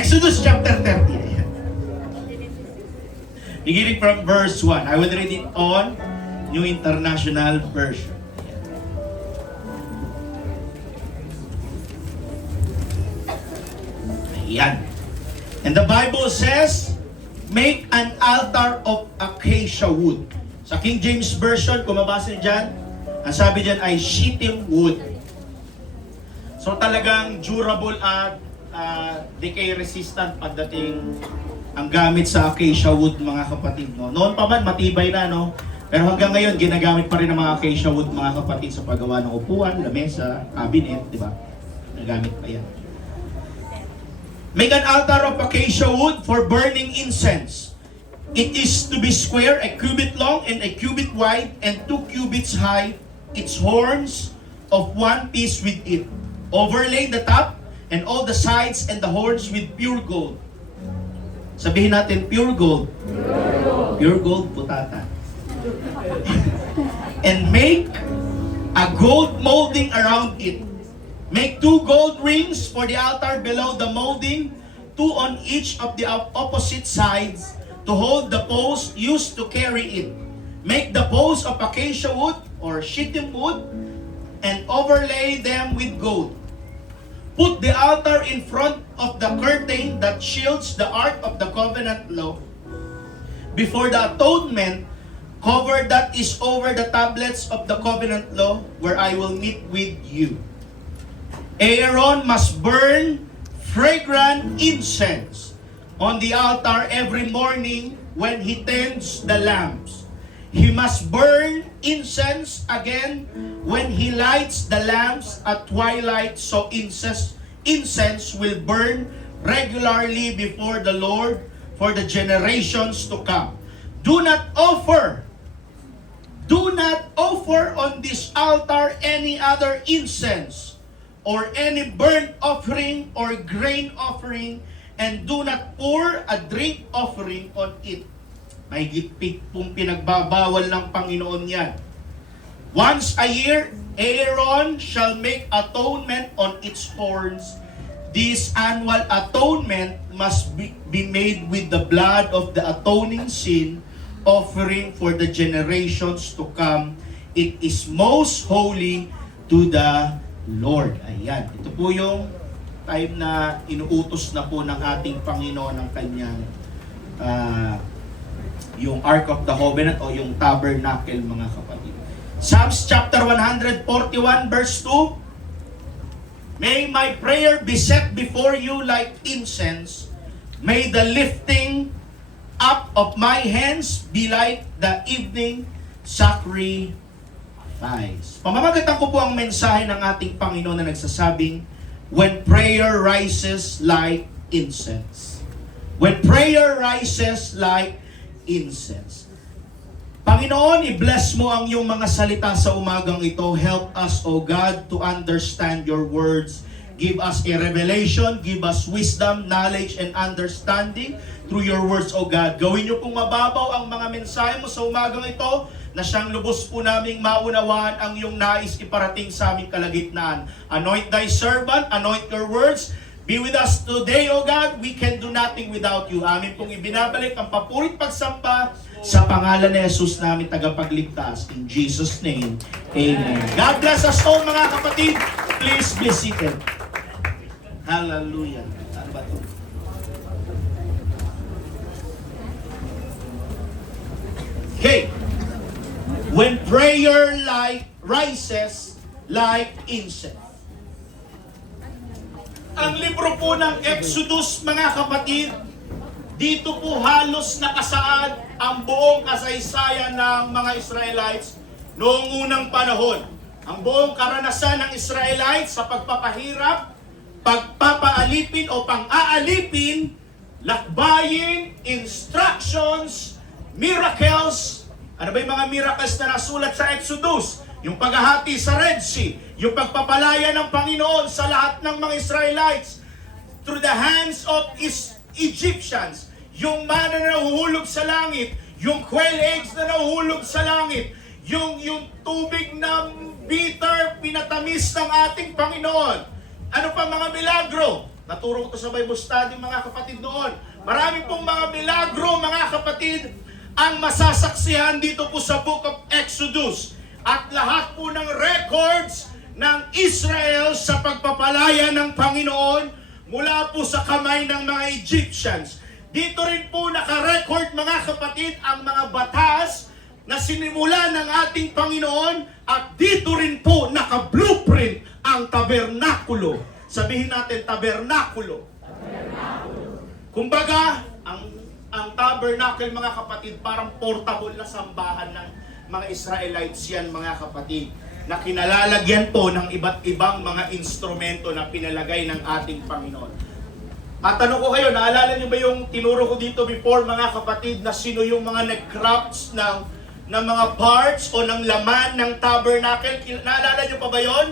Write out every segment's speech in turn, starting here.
Exodus chapter 30. Ayan. Beginning from verse 1. I will read it on New International Version. Ayan. And the Bible says, make an altar of acacia wood. Sa King James Version, kung mabasa niyo dyan, ang sabi dyan ay shittim wood. So talagang durable at decay resistant pagdating ang gamit sa acacia wood, mga kapatid. No? Noon pa man, matibay na, no? Pero hanggang ngayon, ginagamit pa rin ng mga acacia wood, mga kapatid, sa paggawa ng upuan, lamesa, cabinet, di ba? Nagamit pa yan. Make an altar of acacia wood for burning incense. It is to be square, a cubit long and a cubit wide, and 2 cubits high, its horns of one piece with it. Overlay the top and all the sides and the horns with pure gold. Sabihin natin, pure gold. Pure gold, putata. And make a gold molding around it. Make 2 gold rings for the altar below the molding, 2 on each of the opposite sides, to hold the post used to carry it. Make the posts of acacia wood or shittim wood and overlay them with gold. Put the altar in front of the curtain that shields the ark of the covenant law. Before the atonement, cover that is over the tablets of the covenant law where I will meet with you. Aaron must burn fragrant incense on the altar every morning when he tends the lamps. He must burn incense again when he lights the lamps at twilight, so incense will burn regularly before the Lord for the generations to come. Do not offer on this altar any other incense or any burnt offering or grain offering, and do not pour a drink offering on it. May gitpit pong pinagbabawal ng Panginoon yan. Once a year, Aaron shall make atonement on its horns. This annual atonement must be made with the blood of the atoning sin offering for the generations to come. It is most holy to the Lord. Ayan. Ito po yung time na inuutos na po ng ating Panginoon ng kanyang yung Ark of the Covenant o yung Tabernacle, mga kapatid. Psalms chapter 141 verse 2. May my prayer be set before you like incense. May the lifting up of my hands be like the evening sacrifice. Pamamagatan ko po ang mensahe ng ating Panginoon na nagsasabing, when prayer rises like incense. When prayer rises like incense. Panginoon, i-bless mo ang iyong mga salita sa umagang ito. Help us, O God, to understand your words. Give us a revelation, give us wisdom, knowledge, and understanding through your words, O God. Gawin niyo pong mababaw ang mga mensahe mo sa umagang ito, na siyang lubos po naming maunawaan ang iyong nais iparating sa aming kalagitnaan. Anoint thy servant, anoint your words. Be with us today, O God. We can do nothing without you. Amin pong ibinabalik ang papurit pagsamba sa pangalan ni Jesus namin tagapagligtas. In Jesus' name, amen. God bless us all, mga kapatid. Please be seated. Hallelujah. Ano ba ito? Okay. When prayer rises like incense. Ang libro po ng Exodus, mga kapatid, dito po halos nakasaad ang buong kasaysayan ng mga Israelites noong unang panahon. Ang buong karanasan ng Israelites sa pagpapahirap, pagpapaalipin o pang-aalipin, lakbayin, instructions, miracles. Ano ba yung mga miracles na nasulat sa Exodus? Yung paghahati sa Red Sea, yung pagpapalaya ng Panginoon sa lahat ng mga Israelites through the hands of Egyptians, yung mana na nahuhulog sa langit, yung quail eggs na nahuhulog sa langit, yung tubig na bitter, pinatamis ng ating Panginoon. Ano pa mga milagro? Naturo ko to sa Bible study mga kapatid noon. Marami pong mga milagro mga kapatid ang masasaksihan dito po sa Book of Exodus. At lahat po ng records ng Israel sa pagpapalaya ng Panginoon mula po sa kamay ng mga Egyptians. Dito rin po naka-record mga kapatid ang mga batas na sinimula ng ating Panginoon at dito rin po naka-blueprint ang tabernakulo. Sabihin natin tabernakulo. Kumbaga, ang tabernacle mga kapatid parang portable na sambahan ng mga Israelites yan mga kapatid na kinalalagyan po ng iba't ibang mga instrumento na pinalagay ng ating Panginoon. Matanong ko kayo, naalala niyo ba yung tinuro ko dito before mga kapatid na sino yung mga nag-crafts ng mga parts o ng laman ng tabernacle? Naalala niyo pa ba yon?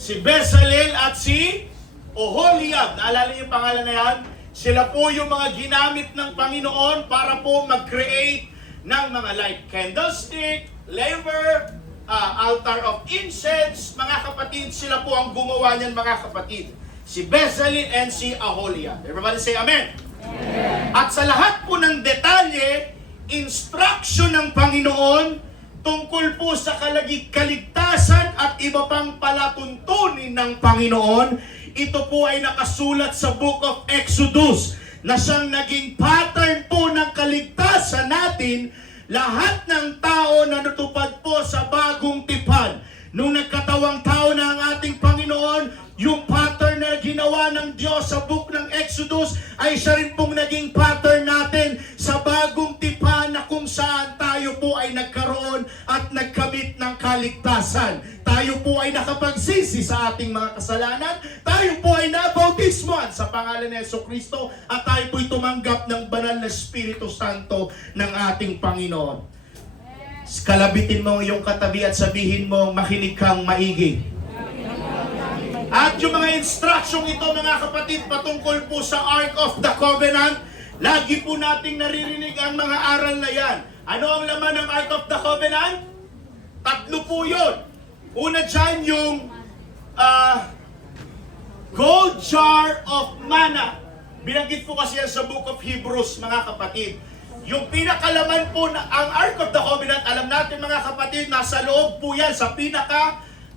Si Bezalel at si Oholiab. Naalala niyo yung pangalan na yan? Sila po yung mga ginamit ng Panginoon para po mag-create ng mga like candlestick, laver, altar of incense. Mga kapatid, sila po ang gumawa niyan mga kapatid. Si Bezalel and si Aholiab. Everybody say amen. Amen. At sa lahat po ng detalye, instruction ng Panginoon tungkol po sa kaligtasan at iba pang palatuntunin ng Panginoon, ito po ay nakasulat sa Book of Exodus na siyang naging pattern po ng kaligtasan natin, lahat ng tao na natupad po sa bagong tipan. Nung nagkatawang tao na ang ating Panginoon, yung pattern na ginawa ng Diyos sa book ng Exodus ay siya rin pong naging pattern natin sa bagong tipan na kung saan tayo po ay nagkaroon at nagkamit ng kaligtasan. Tayo po ay nakapagsisi sa ating mga kasalanan. Tayo po ay nabautismoan sa pangalan ni Jesucristo at tayo po ay tumanggap ng banal na Espiritu Santo ng ating Panginoon. Kalabitin mo yung katabi at sabihin mo, makinig kang maigi. At yung mga instruction ito mga kapatid patungkol po sa Ark of the Covenant, lagi po nating naririnig ang mga aral na yan. Ano ang laman ng Ark of the Covenant? Tatlo po yun. Una dyan yung gold jar of manna. Binanggit po kasi yan sa Book of Hebrews mga kapatid. Yung pinakalaman po na ang Ark of the Covenant, alam natin mga kapatid, nasa loob po yan sa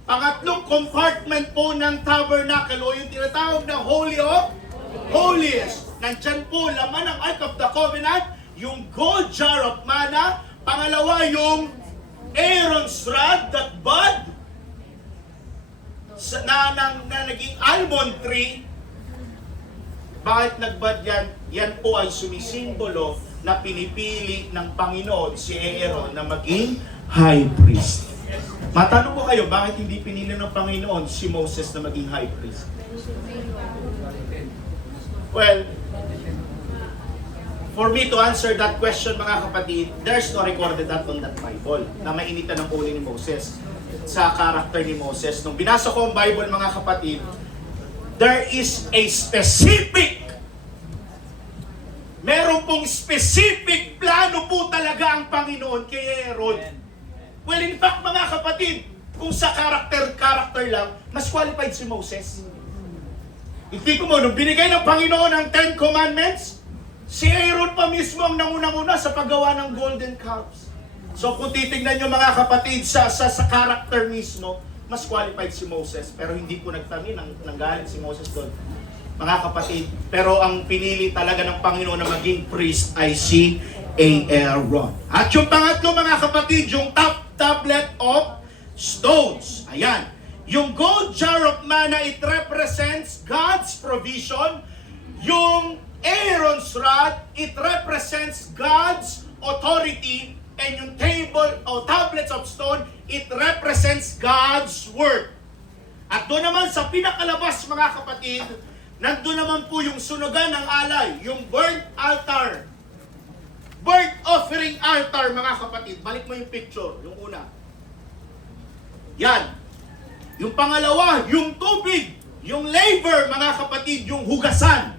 pangatlong compartment po ng tabernacle o yung tinatawag na Holy of Holies. Nandyan po laman ng Ark of the Covenant, yung gold jar of manna. Pangalawa yung Aaron's rod, that bud na naging almond tree. Bakit nagbud yan? Yan po ay sumisimbolo na pinipili ng Panginoon si Aaron na maging high priest. Matanong ko kayo, bakit hindi pinili ng Panginoon si Moses na maging high priest? Well, for me to answer that question mga kapatid, there's no recorded that on that Bible na mainitan ng ulo ni Moses sa karakter ni Moses. Nung binasa ko ang Bible mga kapatid, there is a meron pong specific plano po talaga ang Panginoon kay Aaron. Well, in fact, mga kapatid, kung sa character lang, mas qualified si Moses. Hindi ko mo, nung binigay ng Panginoon ang 10 Commandments, si Aaron pa mismo ang nanguna-una sa paggawa ng golden calves. So kung titignan nyo mga kapatid sa character mismo, mas qualified si Moses. Pero hindi po nagtangin, nanggaling si Moses doon. Mga kapatid, pero ang pinili talaga ng Panginoon na maging priest ay si Aaron. At yung pangatlo mga kapatid, yung tablet of stones. Ayan. Yung gold jar of manna, it represents God's provision. Yung Aaron's rod, it represents God's authority. And yung table o tablets of stone, it represents God's word. At doon naman sa pinakalabas mga kapatid, nandun naman po yung sunugan ng alay, yung burnt altar. Burnt offering altar, mga kapatid. Balik mo yung picture, yung una. Yan. Yung pangalawa, yung tubig. Yung laver, mga kapatid, yung hugasan.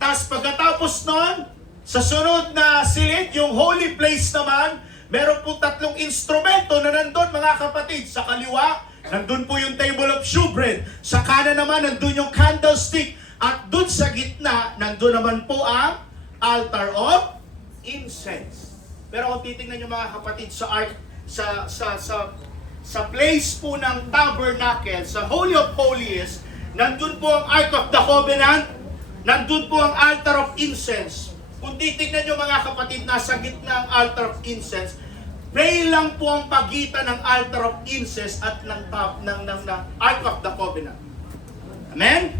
Tapos pagkatapos nun, sa sunod na silid, yung holy place naman, meron po tatlong instrumento na nandun, mga kapatid. Sa kaliwa, nandun po yung table of shewbread. Sa kanan naman, nandun yung candlestick. At dun sa gitna, nandun naman po ang altar of incense. Pero kung titingnan nyo mga kapatid sa place po ng tabernacle, sa Holy of Holies, nandun po ang Ark of the Covenant, nandun po ang altar of incense. Kung titignan nyo mga kapatid, nasa gitna ang altar of incense, veil lang po ang pagitan ng altar of incense at ng Ark of the Covenant. Amen?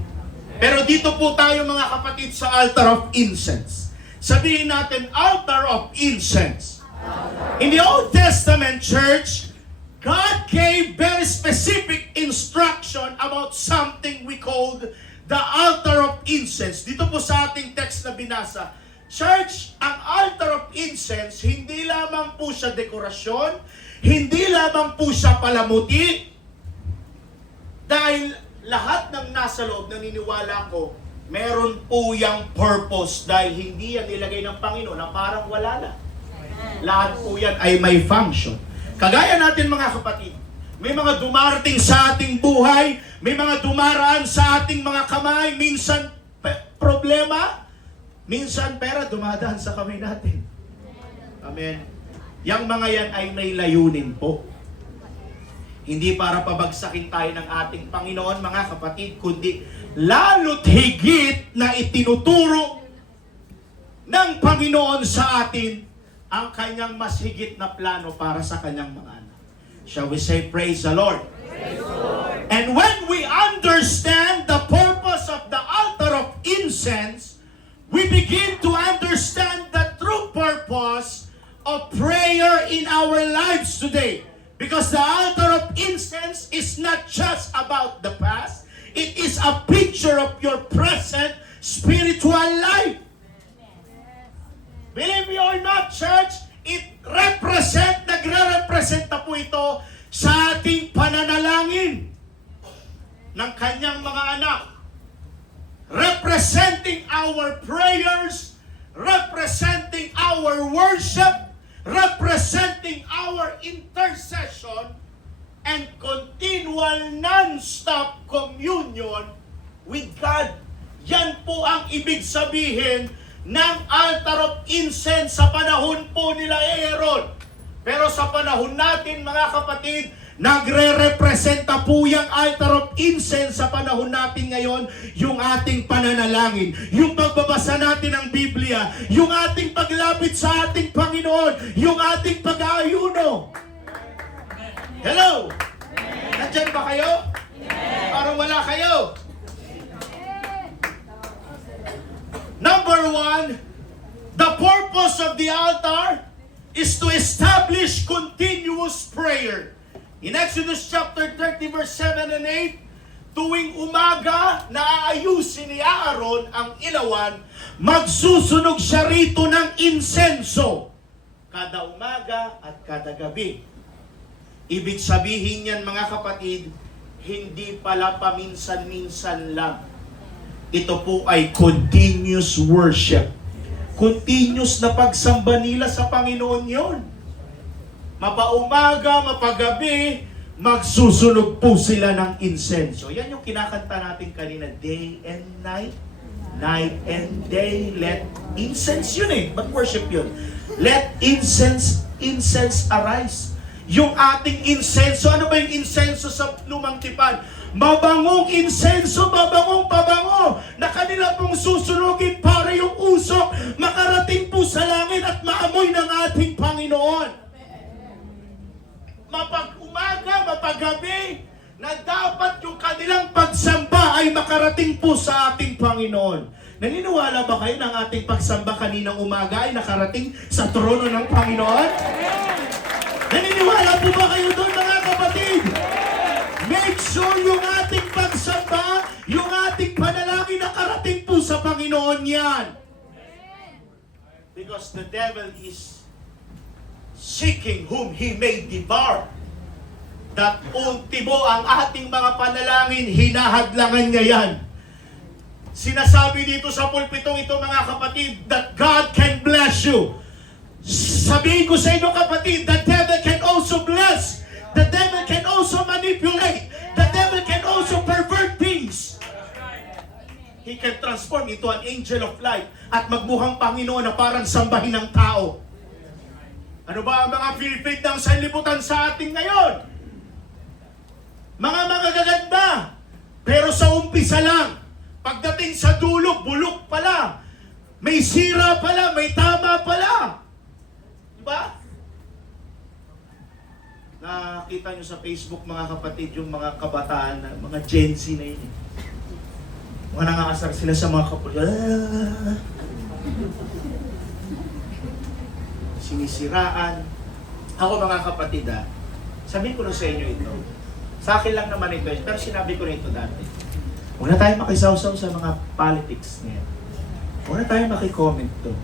Pero dito po tayo mga kapatid sa altar of incense. Sabihin natin, altar of incense. In the Old Testament church, God gave very specific instruction about something we called the altar of incense. Dito po sa ating text na binasa, church, ang altar of incense, hindi lamang po siya dekorasyon, hindi lamang po siya palamuti, dahil lahat ng nasa loob, naniniwala ko, meron po yung purpose, dahil hindi yan nilagay ng Panginoon na parang wala na. Lahat po yan ay may function. Kagaya natin mga kapatid, may mga dumarating sa ating buhay, may mga dumaraan sa ating mga kamay, minsan problema, minsan pera dumadaan sa kamay natin. Amen. Yang mga yan ay may layunin po. Hindi para pabagsakin tayo ng ating Panginoon mga kapatid, kundi lalo't higit na itinuturo ng Panginoon sa atin ang kanyang mas higit na plano para sa kanyang mga anak. Shall we say praise the Lord? Praise the Lord. And when we understand the purpose of the altar of incense, we begin to understand the true purpose of prayer in our lives today. Because the altar of incense is not just about the past, it is a picture of your present spiritual life. Believe me or not, church, nagre-represent na po ito sa ating pananalangin ng kanyang mga anak. Representing our prayers, representing our worship, representing our intercession, and continual non-stop communion with God. Yan po ang ibig sabihin ng altar of incense sa panahon po nila Aaron. Pero sa panahon natin mga kapatid, nagre-representa po yung altar of incense sa panahon natin ngayon, yung ating pananalangin, yung pagbabasa natin ng Biblia, yung ating paglapit sa ating Panginoon, yung ating pag-aayuno. Hello? Nandyan ba kayo? Parang wala kayo. Number one, the purpose of the altar is to establish continuous prayer. In Exodus chapter 30 verse 7 and 8, tuwing umaga na aayusin ni Aaron ang ilawan, magsusunog siya rito ng insenso. Kada umaga at kada gabi. Ibig sabihin yan mga kapatid, hindi pala paminsan-minsan lang. Ito po ay continuous worship. Continuous na pagsamba nila sa Panginoon yon. Mapaumaga, mapagabi, magsusunog po sila ng insenso. Yan yung kinakanta natin kanina, day and night, night and day, let incense yun eh. But worship yun. Let incense arise. Yung ating insenso, ano ba yung insenso sa lumang tipan? Mabangong insenso, mabangong pabango na kanila pong susunugin para yung usok makarating po sa langit at maamoy ng ating Panginoon. Mapag-umaga, mapagabi, na dapat yung kanilang pagsamba ay makarating po sa ating Panginoon. Naniniwala ba kayo ng ating pagsamba kaninang umaga ay nakarating sa trono ng Panginoon? Naniniwala po ba kayo doon mga kapatid? Make sure yung ating pagsamba, yung ating panalangin nakarating po sa Panginoon yan. Because the devil is seeking whom he may devour. That ultimo ang ating mga panalangin, hinahadlangan niya yan. Sinasabi dito sa pulpitong ito mga kapatid, that God can bless you. Sabihin ko sa inyo kapatid, the devil can also bless. The devil can also manipulate. The devil can also pervert things. He can transform into an angel of light at magmukhang Panginoon na parang sambahin ng tao. Ano ba ang mga Pilipid ng sanlibutan sa atin ngayon? Mga gaganda. Pero sa umpisa lang, pagdating sa dulo, bulok pala. May sira pala, may tama pala. Diba? Nakita nyo sa Facebook mga kapatid, yung mga kabataan, mga Gen Z na yun. Mga nangangasar sila sa mga kapatid. Sinisiraan. Ako mga kapatid sabihin ko na sa inyo ito. Sa akin lang naman ito, pero sinabi ko na ito dati. Huwag na tayo makisawsaw sa mga politics ngayon. Huwag na tayo makicomment to.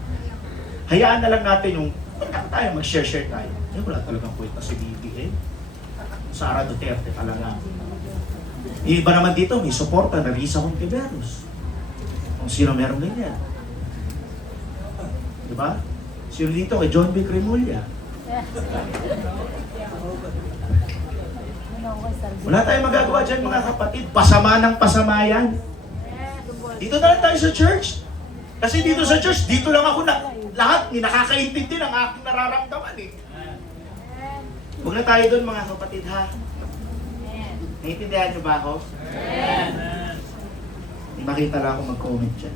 Hayaan na lang natin yung, huwag na tayo mag-share tayo. Wala talagang kwenta si BBM. Sara Duterte talaga. Yung iba naman dito, may suporta na Risa Hontiveros. Kung sino meron ganyan. Diba? Sino dito kay John B. Cremulya. Wala tayong magagawa dyan mga kapatid. Pasama ng pasama yan. Dito na lang tayo sa church. Kasi dito sa church, dito lang ako na lahat nakakaintindi ng aking nararamdaman eh. Huwag na tayo doon mga kapatid ha. Naiintindihan niyo ba ako? May makita lang ako mag-comment dyan.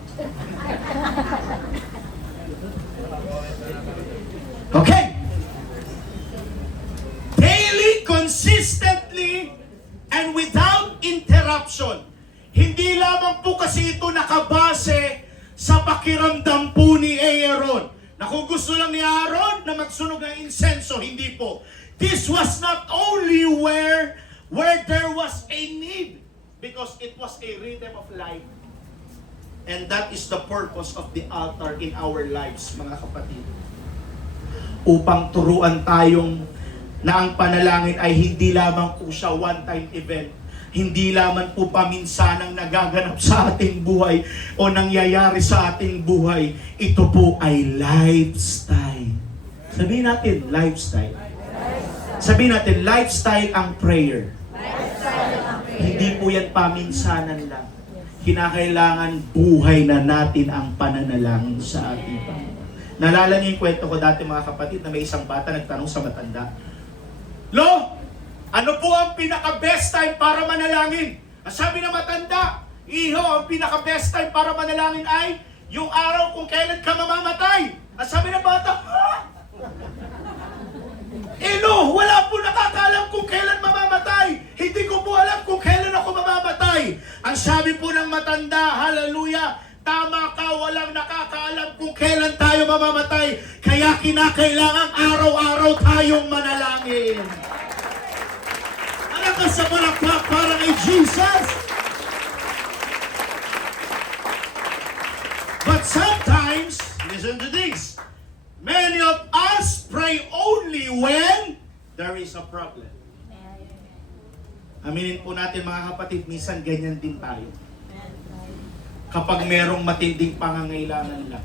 Okay. Daily, consistently, and without interruption. Hindi lamang po kasi ito nakabase sa pakiramdam po ni Aaron. Na kung gusto lang ni Aaron na magsunog ng insenso, hindi po. This was not only where there was a need, because it was a rhythm of life. And that is the purpose of the altar in our lives, mga kapatid. Upang turuan tayong na ang panalangin ay hindi lamang po siya one-time event. Hindi lamang po paminsanang nagaganap sa ating buhay o nangyayari sa ating buhay. Ito po ay lifestyle. Sabihin natin, lifestyle. Sabihin natin, lifestyle ang prayer. Hindi po yan paminsanan lang. Kinakailangan buhay na natin ang pananalangin sa ating Panginoon. Naalala niyo yung kwento ko dati mga kapatid na may isang bata nagtanong sa matanda, Lo, ano po ang pinaka-best time para manalangin? Ang sabi ng matanda, Iho, ang pinaka-best time para manalangin ay yung araw kung kailan ka mamamatay. Ang sabi ng bata, ha? Lo, wala po nakakaalam kung kailan mamamatay. Hindi ko po alam kung kailan ako mamamatay. Ang sabi po ng matanda, hallelujah, tama ka, walang nakakaalam kung kailan tayo mamamatay. Kaya kinakailangan araw-araw tayong manalangin. Alam ka sa palakpak para kay Jesus. But sometimes, listen to this, many of us pray only when there is a problem. Aminin po natin mga kapatid, minsan ganyan din tayo. Kapag merong matinding pangangailangan lang.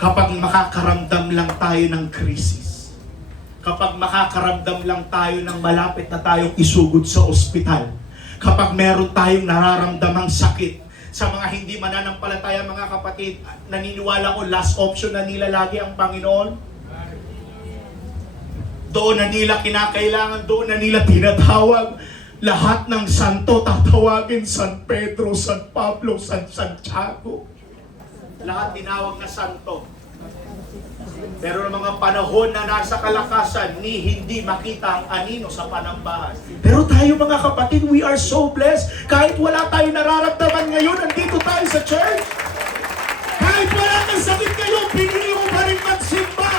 Kapag makakaramdam lang tayo ng krisis. Kapag makakaramdam lang tayo ng malapit na tayong isugod sa ospital. Kapag meron tayong nararamdamang sakit. Sa mga hindi mananampalataya mga kapatid, naniniwala ko last option na nila lagi ang Panginoon. Doon na nila kinakailangan, doon na nila tinatawag. Lahat ng santo tatawagin, San Pedro, San Pablo, San Santiago. Lahat tinawag na santo. Pero ng mga panahon na nasa kalakasan ni hindi makita ang anino sa panambahan. Pero tayo mga kapatid, we are so blessed. Kahit wala tayo nararamdaman ngayon, nandito tayo sa church. Kahit wala kang sakit ngayon, pinili mo pa rin magsimba.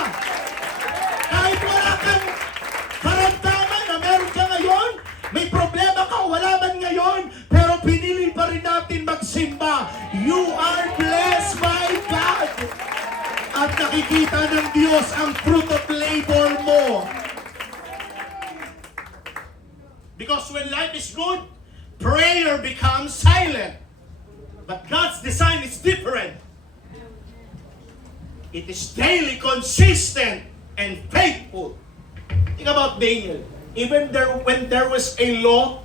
Kahit wala kang karamdaman na meron ka ngayon, may problema ka, wala man ngayon, pero pinili pa rin natin magsimba. You are blessed by God. At nakikita ng Diyos ang fruit of labor mo. Because when life is good, prayer becomes silent. But God's design is different. It is daily, consistent, and faithful. Think about Daniel. Even when there was a law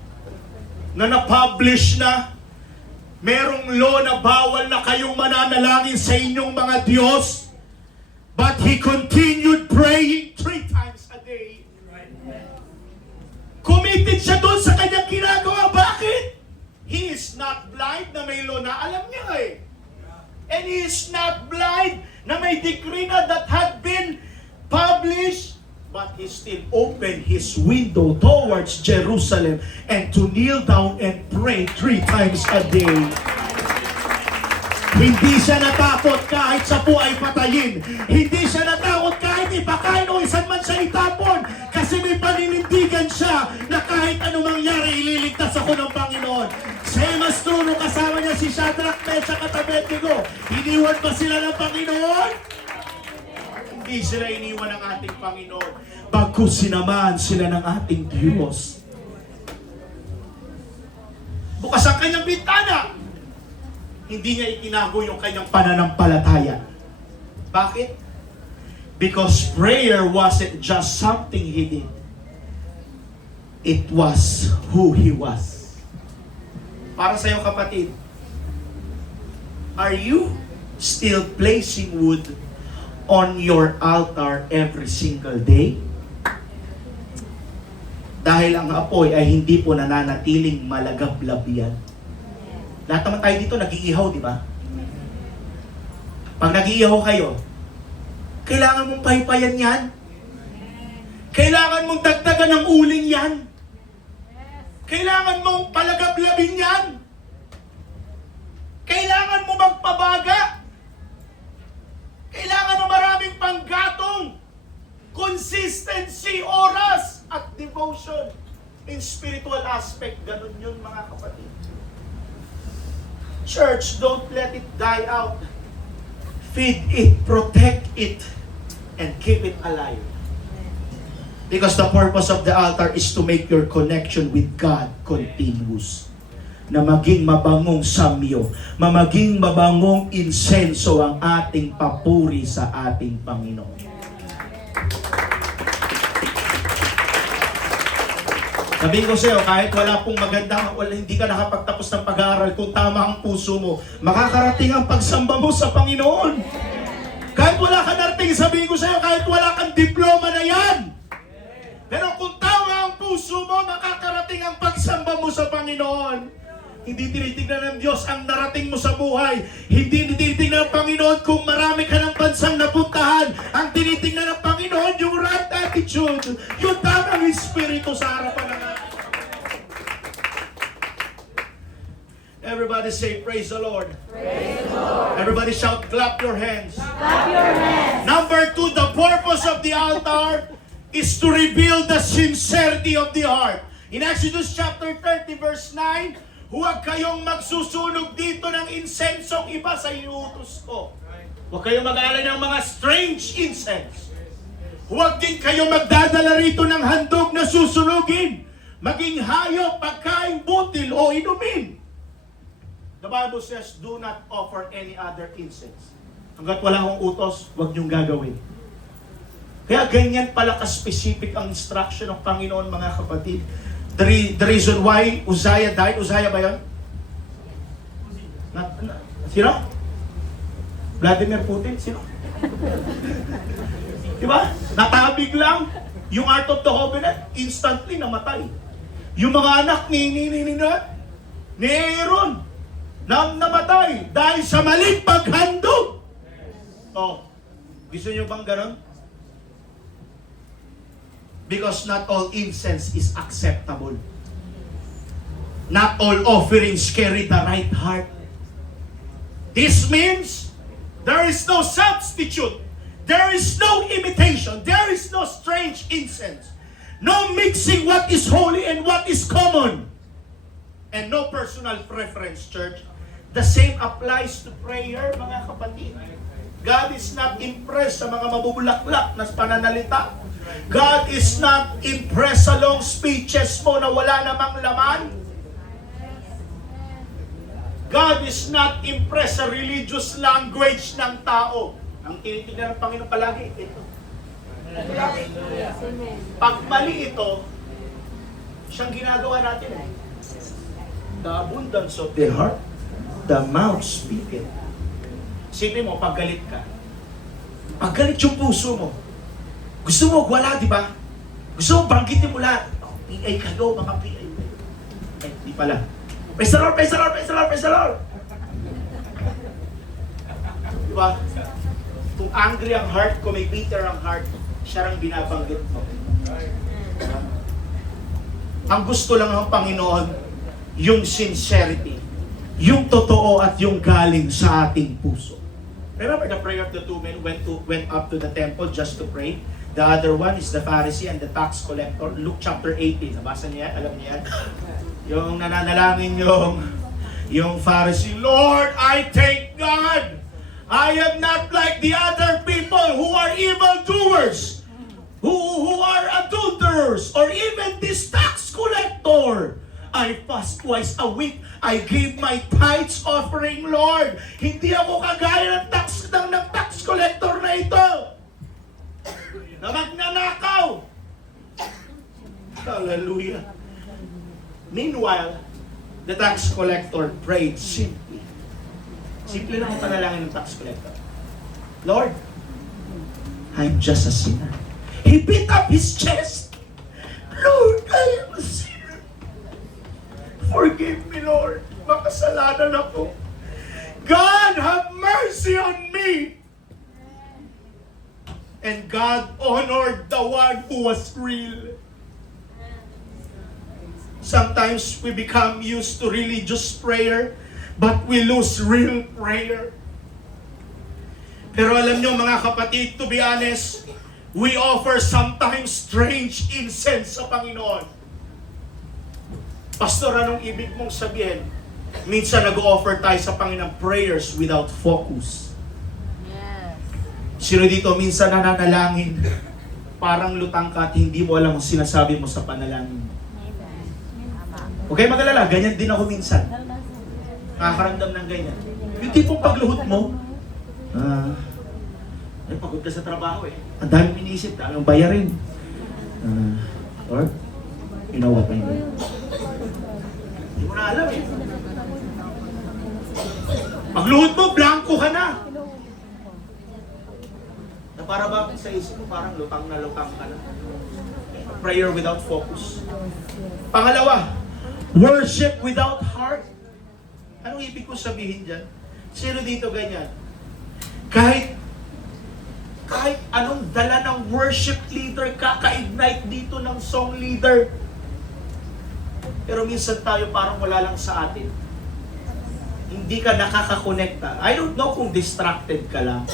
na na-publish na, merong law na bawal na kayong mananalangin sa inyong mga Diyos, but he continued praying 3 times a day. Committed siya doon sa kanyang ginagawa. Bakit? He is not blind na may law na alam niya eh. And he is not blind na may decree na that had been published, but he still opened his window towards Jerusalem and to kneel down and pray 3 times a day. Hindi siya natakot kahit siya po ay patayin. Hindi siya natakot kahit ipakain o isan man siya itapon. Kasi may paninindigan siya na kahit anong mangyari, ililigtas ako ng Panginoon. Same as true nung kasama niya si Shadrach, Meshach at Abednego. Iniwan ba sila ng Panginoon? Hindi sila iniwan ng ating Panginoon. Bagkus sinamahan sila ng ating Diyos. Bukas ang kanyang bintana. Hindi niya itinago yung kanyang pananampalataya. Bakit? Because prayer wasn't just something he did. It was who he was. Para sa iyo kapatid, are you still placing wood on your altar every single day? Dahil ang apoy ay hindi po nananatiling malagablab yan. Lahat naman tayo dito nag-iihaw, di ba? Pag nag-iihaw kayo, kailangan mong pahipayan yan. Kailangan mong dagdagan ng uling yan. Kailangan mong palagablabin yan. Kailangan mo magpabaga. Kailangan mo maraming panggatong, consistency, oras, at devotion. In spiritual aspect, ganun yun mga kapatid. Church, don't let it die out. Feed it, protect it, and keep it alive. Because the purpose of the altar is to make your connection with God continuous. Na maging mabangong samyo, maging mabangong insenso ang ating papuri sa ating Panginoon. Sabihin ko sa'yo, kahit wala pong maganda, hindi ka nakapagtapos ng pag-aaral, kung tama ang puso mo, makakarating ang pagsamba mo sa Panginoon. Kahit wala ka narating, sabihin ko sa'yo, kahit wala kang diploma na yan. Pero kung tama ang puso mo, makakarating ang pagsamba mo sa Panginoon. Hindi tinitignan ng Diyos ang narating mo sa buhay. Hindi tinitignan ng Panginoon kung marami ka ng bansang napuntahan. Ang tinitignan ng Panginoon, yung right attitude, yung tamang espiritu sa harapan ng ating. Everybody say, praise the Lord. Praise the Lord. Everybody shout, clap your hands. Clap your hands. Number 2, the purpose of the altar is to reveal the sincerity of the heart. In Exodus chapter 30 verse 9, huwag kayong magsusunog dito ng insensong iba sa iutos ko. Huwag kayong mag-aalay ng mga strange incense. Huwag din kayong magdadala rito ng handog na susunugin, maging hayop, pagkain, butil o inumin. The Bible says, do not offer any other incense. Hanggat wala akong utos, huwag niyong gagawin. Kaya ganyan pala ka-specific ang instruction ng Panginoon, mga kapatid. The reason why Uzziah died, Uzziah ba yun? Sino? Vladimir Putin? Sino? Diba? Natabig lang yung Art of the Covenant, instantly namatay. Yung mga anak ni Aaron, namatay dahil sa maling paghandog. Oh, gusto nyo bang ganon? Because not all incense is acceptable. Not all offerings carry the right heart. This means there is no substitute. There is no imitation. There is no strange incense. No mixing what is holy and what is common. And no personal preference, church. The same applies to prayer, mga kapatid. God is not impressed sa mga mabubulaklak na pananalita. God is not impressed sa long speeches mo na wala namang laman. God is not impressed sa religious language ng tao. Ang tinitignan ng Panginoon palagi, ito. Pag mali ito, Siyang ginagawa natin eh. The abundance of the heart, the mouth speaketh. Isipin mo, pag galit ka, pag galit yung puso mo, gusto mo wala, di ba? Gusto mo banggitin mo lahat. Oh, PA kayo, mga PA. Eh, di pala. Praise the Lord, praise the Lord, praise the Lord, praise the Lord. Di ba? Kung angry ang heart, kung may bitter ang heart, siya ang binabanggit mo. Diba? Ang gusto lang ng Panginoon, yung sincerity, yung totoo at yung galing sa ating puso. Remember the prayer of the two men went up to the temple just to pray? The other one is the Pharisee and the tax collector. Luke chapter 18. Nabasa niya? Alam niya? Yung nananalangin yung Pharisee, Lord, I thank God I am not like the other people who are evildoers, who are adulterers, or even this tax collector. I fast twice a week. I give my tithes offering, Lord. Hindi ako kagaya ng tax collector na ito, na magnanakaw. Hallelujah. Meanwhile, the tax collector prayed simply. Simple lang ang panalangin ng tax collector. Lord, I'm just a sinner. He beat up his chest. Lord, I am a sinner. Forgive me, Lord. Makasalanan ako. God, have mercy on me. And God honored the one who was real. Sometimes we become used to religious prayer, but we lose real prayer. Pero alam nyo mga kapatid, to be honest, we offer sometimes strange incense sa Panginoon. Pastor, anong ibig mong sabihin? Minsan nag-offer tayo sa Panginoon prayers without focus. Yes. Sino dito minsan nananalangin, parang lutang ka at hindi mo alam ang sinasabi mo sa panalangin mo. Okay, magalala, ganyan din ako minsan. Nakakaramdam ng ganyan. Yung tipong pagluhod mo, pagod ka sa trabaho eh. Ang daming iniisip, daming bayarin. Lord, you know what I mean? Hindi mo na alam eh. Pagluhod mo, blanco ka na. Na para ba sa isip mo, parang lutang ka na. Prayer without focus. Pangalawa, worship without heart. Anong ibig ko sabihin dyan? Sino dito ganyan? Kahit anong dala ng worship leader, kaka-ignite dito ng song leader. Pero minsan tayo parang wala lang sa atin. Hindi ka nakakakonekta. I don't know kung distracted ka lang.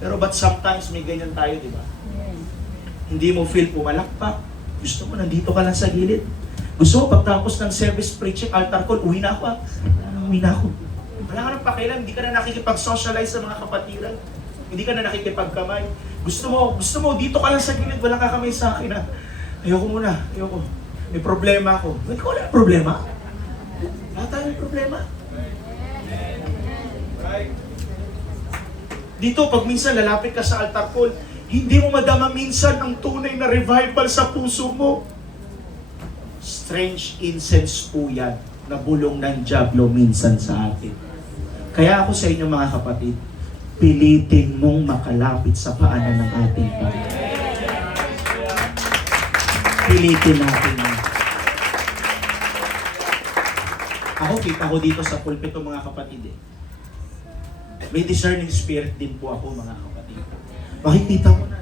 Pero but sometimes may ganyan tayo, di ba? Hindi mo feel pumalakpak. Gusto mo, nandito ka lang sa gilid. Gusto mo, pagtapos ng service preaching, altar call, uwi na ako. Uwi na ako. Wala ka nang pakialam, hindi ka na nakikipag-socialize sa mga kapatiran. Hindi ka na nakikipagkamay. Gusto mo, dito ka lang sa gilid, wala kakamay sa akin. Ayoko muna, ayoko. May problema ako. Ba't ko wala problema? Wala tayong problema. Dito, pag minsan lalapit ka sa altar call, hindi mo madama minsan ang tunay na revival sa puso mo. Strange incense po yan na bulong ng dyablo minsan sa atin. Kaya ako sa inyo mga kapatid, pilitin mong makalapit sa paanan ng ating Panginoon. Pilitin natin yan. Ako, kita ko dito sa pulpito mga kapatid eh. May discerning spirit din po ako mga kapatid. Makikita mo na.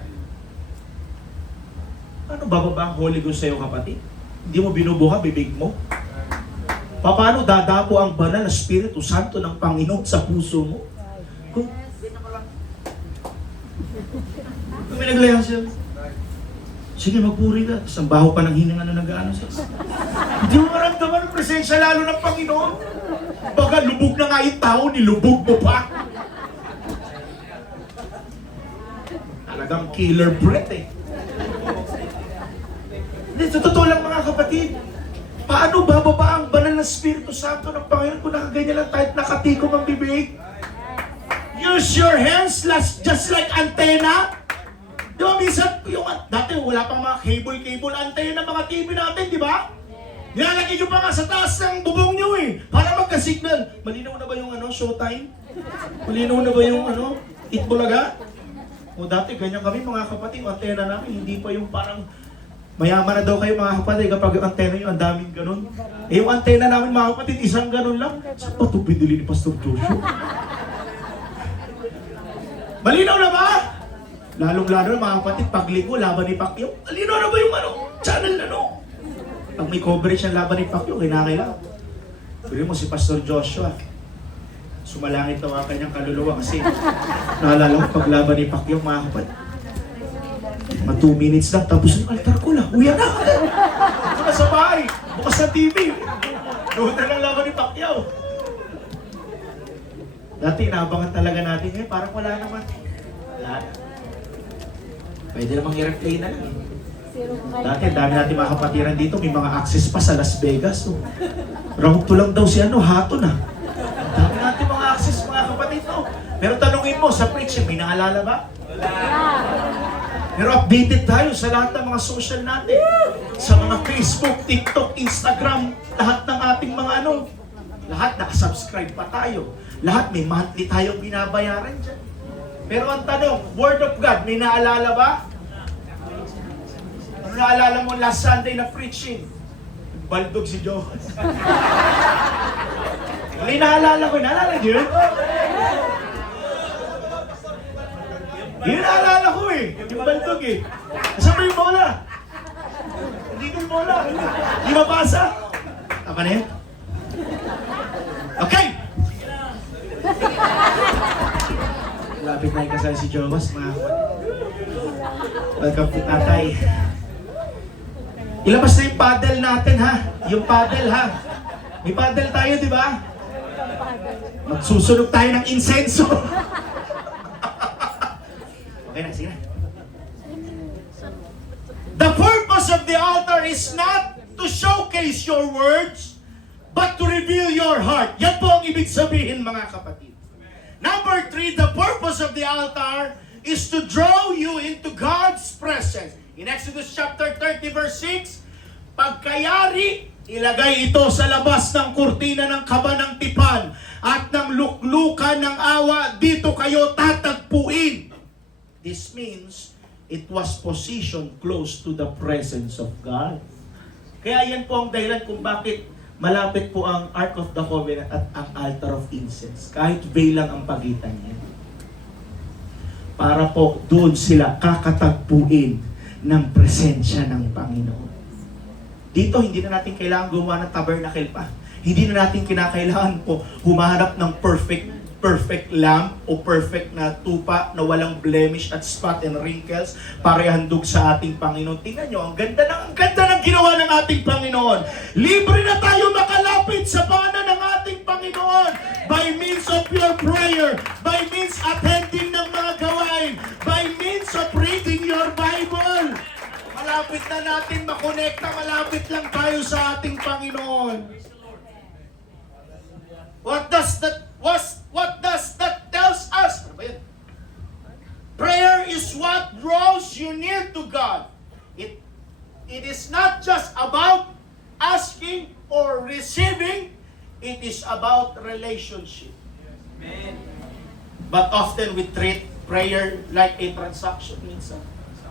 Ano bababa ang Holy Ghost sa'yo kapatid? Hindi mo binubuka bibig mo? Paano dadapo ang banal na Espiritu Santo ng Panginoon sa puso mo? Kung may naglayang siya, sige magpuri ka, isang baho pa ng hininga na nag-ano siya. Hindi mo maramdaman ang presensya lalo ng Panginoon. Baga lubog na nga yung tao, nilubog mo pa. Talagang killer breath eh. Hindi, totoo lang mga kapatid. Paano bababa ang banal na Espiritu Santo ng Panginoon kung nakaganyan lang tayo at nakatikom ang bibig? Use your hands just like antenna. Di ba minsan, dati wala pang mga cable, antayin ng mga TV natin, di ba? Nilalagay nyo pa nga sa taas ng bubong nyo eh, para magka-signal. Malinaw na ba yung showtime? Malinaw na ba yung Itbulaga? O dati, ganyan kami mga kapatid, yung antena namin, hindi pa yung parang mayaman na daw kayo mga kapatid kapag yung antena nyo, ang daming ganun. Eh yung antena namin mga kapatid, isang ganun lang. Saan pa ito pinili ni Pastor Joshua? Malinaw na ba? Lalong-lalo na mga kapatid, pagligo, laban ni Pacquiao. Malinaw na ba yung channel na Pag may coverage ng laban ni Pacquiao, kinakailangan. Pili mo si Pastor Joshua. Sumalangit na ang kanyang kaluluwa kasi naalala ko pag laban ni Pacquiao, mga kapatid. Mga 2 minutes lang, tapos yung altar ko lang. Uya na! Ito na sa bahay, bukas sa TV. Doon na lang laban ni Pacquiao. Dati inaabangan talaga natin ngayon, parang wala naman. Wala. Pwede namang i-replay na lang. Dati, dami natin mga kapatiran dito, may mga access pa sa Las Vegas. Round 2 lang daw si Hato na. Dami natin mga access mga kapatid. Pero tanungin mo, sa preaching, may naalala ba? Wala. Pero updated tayo sa lahat ng mga social natin. Sa mga Facebook, TikTok, Instagram, lahat ng ating mga lahat nakasubscribe pa tayo. Lahat may monthly tayong binabayaran dyan. Pero ang tanong, Word of God, may naalala ba? Ano naalala mo last Sunday na preaching? Baldog si Joe. May naalala ko, naalala niyo yun? Yun naalala ko eh, yung baldog eh. Saan ba yung bola? Hindi ko yung bola. Hindi mabasa. Tama na yun? Okay! Lapit na yung kasal si Jomas, mga welcome to tatay. Ilabas na yung paddle natin ha. Yung paddle ha. May paddle tayo, di ba? Magsusunog tayo ng insenso. Okay na, sige na. The purpose of the altar is not to showcase your words, but to reveal your heart. Yan po ang ibig sabihin, mga kapatid. Number 3, the purpose of the altar is to draw you into God's presence. In Exodus chapter 30 verse 6, pagkayari, ilagay ito sa labas ng kurtina ng kaba ng tipan at ng luklukan ng awa, dito kayo tatagpuin. This means it was positioned close to the presence of God. Kaya yan po ang dahilan kung bakit malapit po ang Ark of the Covenant at ang altar of incense. Kahit veil lang ang pagitan niya. Para po doon sila kakatagpuin ng presensya ng Panginoon. Dito, hindi na natin kailangan gumawa ng tabernacle pa. Hindi na natin kinakailangan po humahanap ng perfect lamb o perfect na tupa na walang blemish at spot and wrinkles para ihandog sa ating Panginoon. Tingnan nyo, ang ganda ng ginawa ng ating Panginoon. Libre na tayo makalapit sa pana ng ating Panginoon by means of your prayer, by means attending ng mga gawain, by means of reading your Bible. Malapit na natin makonekta, malapit lang tayo sa ating Panginoon. What does that tells us? Prayer is what draws you near to God. It is not just about asking or receiving, it is about relationship. Amen. But often we treat prayer like a transaction minsan.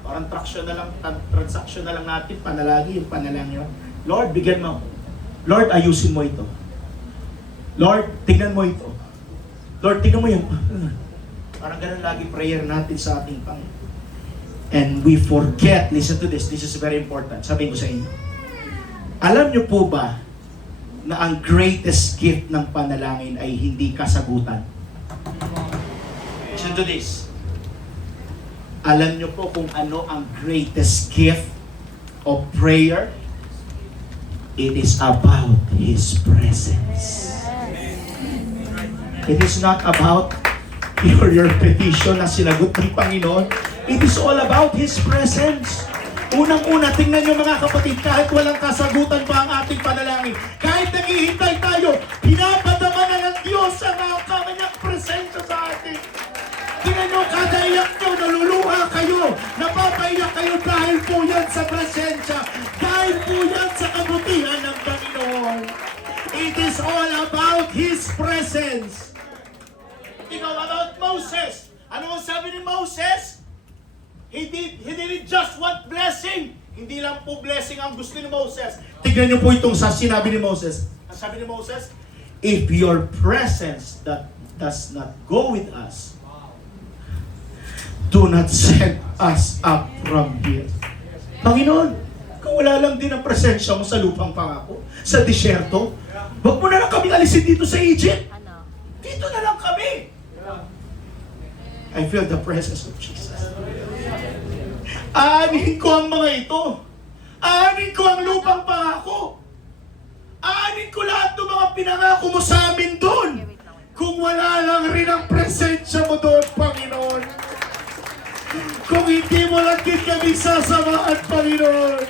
Parang transaction na lang natin, panalagi yung panalangin. Lord, bigyan mo. Lord, ayusin mo ito. Lord, tignan mo ito. Lord, tignan mo yan. Parang ganun lagi prayer natin sa ating Panginoon. And we forget, listen to this is very important. Sabihin ko sa inyo. Alam niyo po ba na ang greatest gift ng panalangin ay hindi kasagutan? Listen to this. Alam niyo po kung ano ang greatest gift of prayer? It is about His presence. It is not about your petition na sinagot ng Panginoon. It is all about His presence. Unang-una, tingnan nyo mga kapatid, kahit walang kasagutan pa ang ating panalangin, kahit naghihintay tayo, pinapadama na ng Diyos ang kanyang presensya sa atin. Tingnan nyo, kada iyak nyo, naluluha kayo, napapaiyak kayo dahil po yan sa presensya, dahil po yan sa kabutihan ng Panginoon. It is all about His presence. Ikaw, about Moses. Ano ang sabi ni Moses? He didn't just want blessing. Hindi lang po blessing ang gusto ni Moses. Tignan niyo po itong sinabi ni Moses. Ang sabi ni Moses, if your presence that does not go with us, do not send us up from here. Panginoon, kung wala lang din ang presensya mo sa lupang pangako, sa disyerto, wag mo na lang kami alisin dito sa Egypt. Dito na lang kami. I feel the presence of Jesus. Aanin ko ang mga ito. Aanin ko ang lupang pangako. Aanin ko lahat ng mga pinangako mo sa amin doon. Kung wala lang rin ang presensya mo doon, Panginoon. Kung hindi mo lang din kami sasamahan, Panginoon.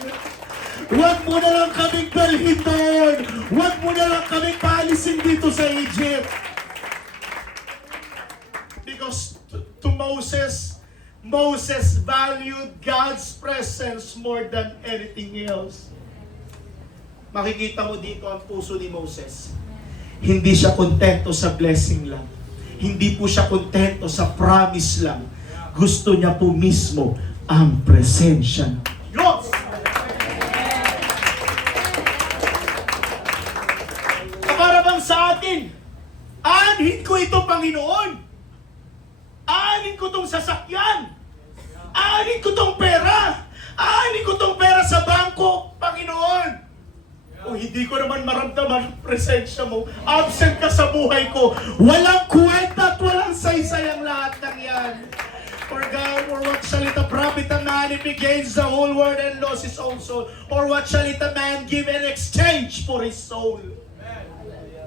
Huwag mo na lang kaming dalhin doon. Huwag mo na lang kaming paalisin dito sa Egypt. Because to Moses valued God's presence more than anything else. Makikita mo dito ang puso ni Moses. Hindi siya kontento sa blessing lang. Hindi po siya kontento sa promise lang. Gusto niya po mismo ang presensya ng Diyos. Para bang sa atin, aanhin ko ito, Panginoon. Aanhin ko itong sasakyan. Aanhin ko itong pera. Aanhin ko itong pera sa bangko, Panginoon. Kung hindi ko naman maramdaman ang presensya mo, absent ka sa buhay ko, walang kwenta at walang saysay ang lahat ng yan. For God, or what shall it profit a man if he gains the whole world and loses his own soul? Or what shall it a man give in exchange for his soul?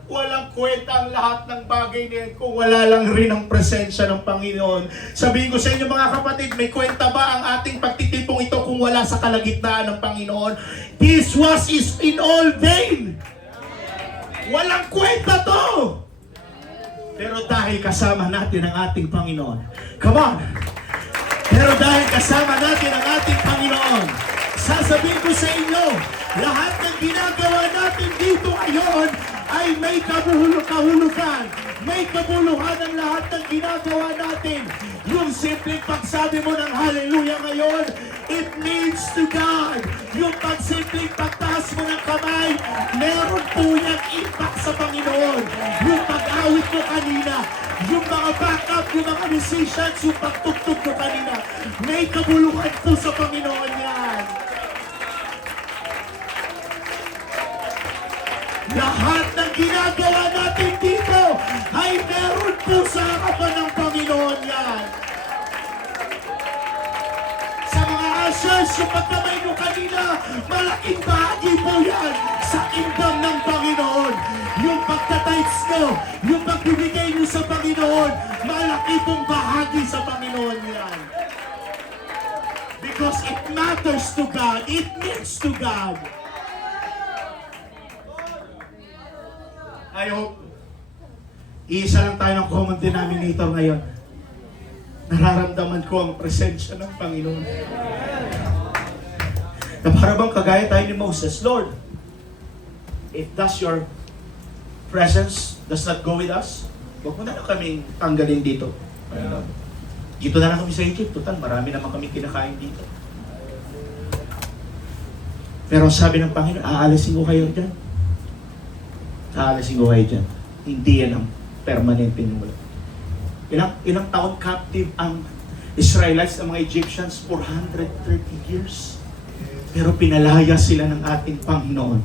Walang kwenta ang lahat ng bagay niyan kung wala lang rin ang presensya ng Panginoon. Sabihin ko sa inyo mga kapatid, may kwenta ba ang ating pagtitipong ito kung wala sa kalagitnaan ng Panginoon? This is in all vain. Walang kwenta to. Pero dahil kasama natin ang ating Panginoon. Come on! Pero dahil kasama natin ang ating Panginoon, sasabihin ko sa inyo, lahat ng ginagawa natin dito ngayon ay may kahulugan. May kabuluhan ang lahat ng ginagawa natin. Yung simpleng pagsabi mo ng hallelujah ngayon, it means to God. Yung pagsimpleng pagtaas mo ng kamay, meron po yung impact sa Panginoon. Yung pag-awit mo kanina, yung mga backup, yung mga musicians, yung pagtugtog mo kanina, may kabuluhan po sa Panginoon yan. Lahat ng ginagawa natin dito ay meron po sa harapan ng Panginoon yan. Sa mga ushers, yung pagkamay mo kanina, malaking bahagi po yan sa kingdom ng Panginoon. Yung pagtatites nyo, yung pagbibigay nyo sa Panginoon, malaki pong bahagi sa Panginoon yan. Because it matters to God. It means to God. I hope, isa lang tayo ng common denominator ngayon. Nararamdaman ko ang presensya ng Panginoon. Na para bang kagaya tayo ni Moses, Lord, if thus your presence does not go with us, huwag mo na lang kaming tanggalin dito. Dito na lang kami sa Egypt. Total, marami naman kami kinakain dito. Pero sabi ng Panginoon, aalisin ko kayo dyan. Aalisin ko kayo dyan. Hindi yan ang permanente nyo wala. Ilang taon captive ang Israelites, ang mga Egyptians? 430 years. Pero pinalaya sila ng ating Panginoon.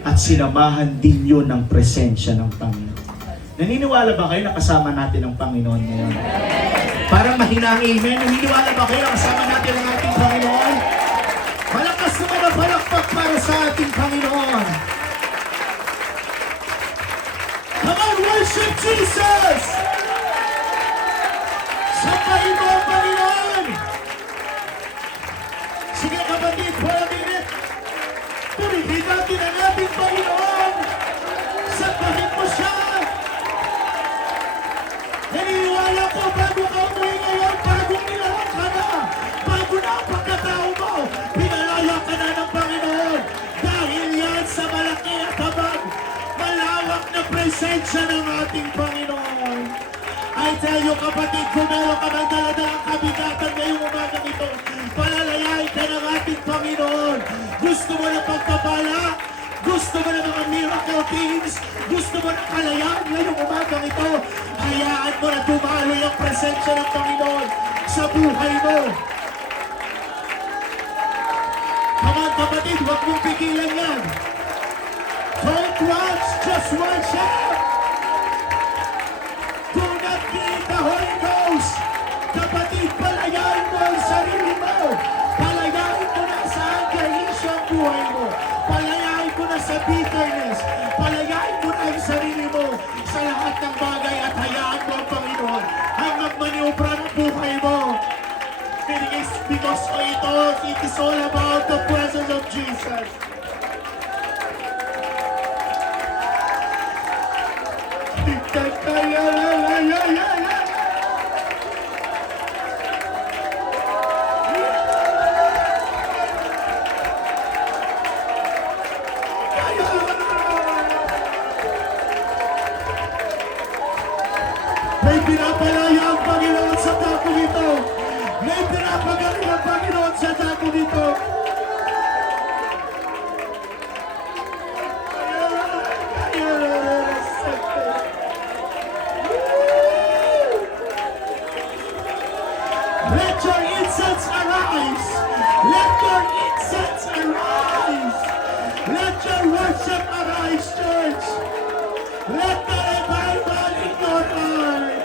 At sinamahan din yun ng presensya ng Panginoon. Naniniwala ba kayo na kasama natin ang Panginoon ngayon? Parang mahina ang amen. Naniniwala ba kayo na kasama natin ang ating Panginoon? Malakas naman ang palakpak para sa ating Panginoon. Come on, worship Jesus! Sampahin mo ang Panginoon! Sige kapatid, for a minute. Purihin natin ang ating Panginoon! Sampahin mo siya! Naniniwala ko bago ka presensya ng ating Panginoon. I tell you kapatid, kung meron ka ng daladalang kabigatan ngayong umaga ito, palalayain ka ng ating Panginoon. Gusto mo ng pagpapala? Gusto mo ng mga miracle things? Gusto mo ng kalayaan ngayong umaga ito? Hayaan mo na dumaloy ang presensya ng Panginoon sa buhay mo. Come on kapatid, huwag mong pigilan yan. Don't watch, just worship. Do not need the Holy Ghost. Kapatid, palayain mo ang sarili mo. Palayain mo na sa anger-issue ang buhay mo. Palayain mo na sa bitterness. Palayain mo na ang sarili mo sa lahat ng bagay at hayaan mo ang Panginoon ang magmaniobra ng buhay mo. It is because it is all about the presence of Jesus. May pinapalaya ang Panginoon sa dako nito. May pinapagaling ang Panginoon sa dako nito. Let your incense arise. Let your incense arise. Let your worship arise, church. Let the revival in your heart.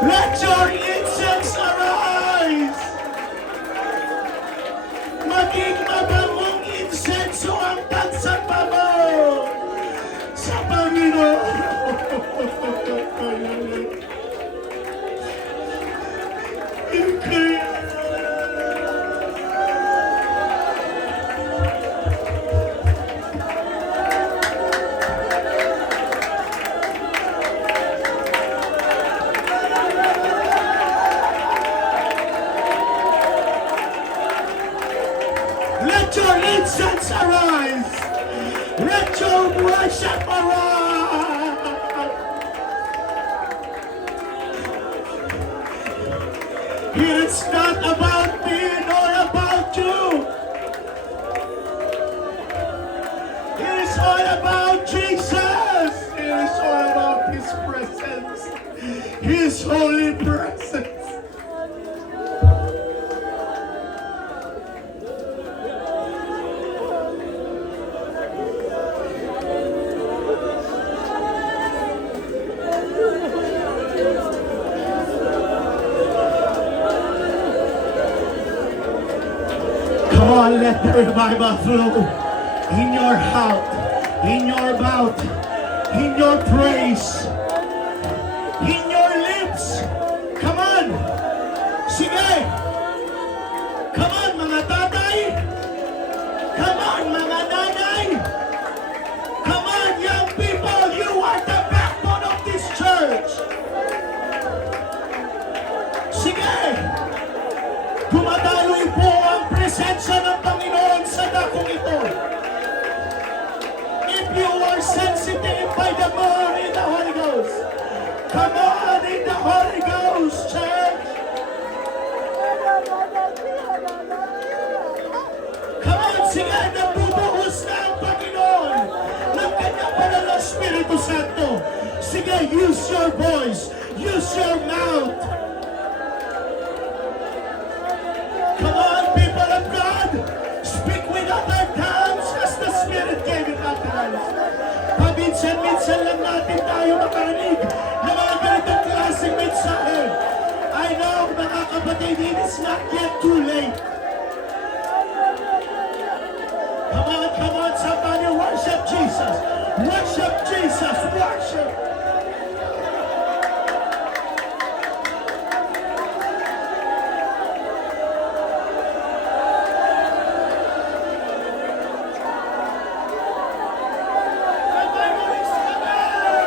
Let your incense arise. Maging mabangong insenso ang tagsamba mo sa Panginoon. Let your incense arise. Let your worship arise. It's not about me nor about you. It is all about Jesus. It is all about His presence. His holy presence. Come on, let the revival flow in your heart, in your mouth, in your praise, in your lips. Come on! Sige! Come on, mga tatay! Come on, mga nanay! Come on, young people! You are the backbone of this church! Sige! Dumadaloy po ang presensya ng Panginoon sa dakong ito. If you are sensitive by the more in the Holy Ghost, come on in the Holy Ghost, church. Come on, sige, nabubuhos na ang Panginoon ng kanyang banal na Espiritu Santo. Sige, use your voice, use your mouth. Come on, people of God, speak with other tongues as the Spirit gave it utterance. Paminsan-minsan lang natin tayo makarinig ng mga ganitong klaseng mensahe. I know, mga kapatid, it is not yet too late. Come on, somebody worship Jesus. Worship Jesus, worship. Revival is coming!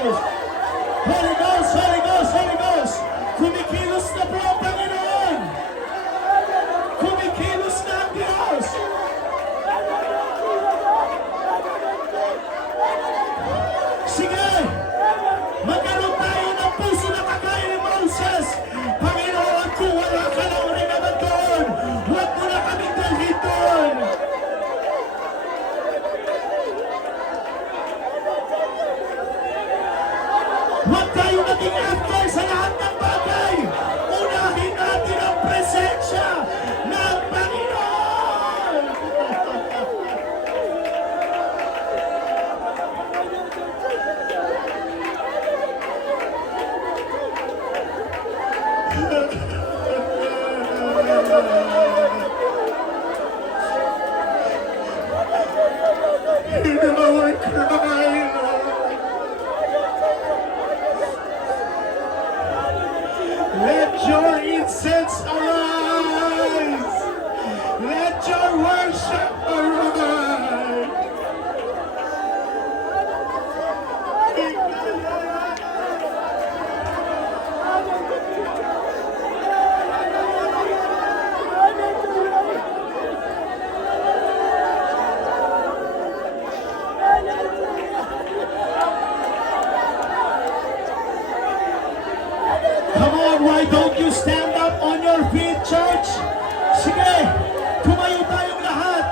Ghost. Holy Ghost, Holy Ghost, Holy Ghost. Kumikilos na po ang Panginoon. Kumikilos na ang Diyos. Sige, magkaroon tayo ng puso na kagaya ni Moses. Panginoon, kung wala ka na rin naman doon, huwag mo na kaming dalhin doon. Huwag tayo maging actor sa lahat ng bagay. Unahin natin ang presensya ng Panginoon. Hear our cry, Lord. Let your incense arise. Let your worship arise. Come on, why don't you stand up on your feet, church? Sige, tumayo tayong lahat.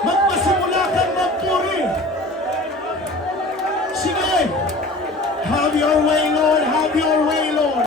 Magpasimula kang magpuri. Sige, have your way, Lord.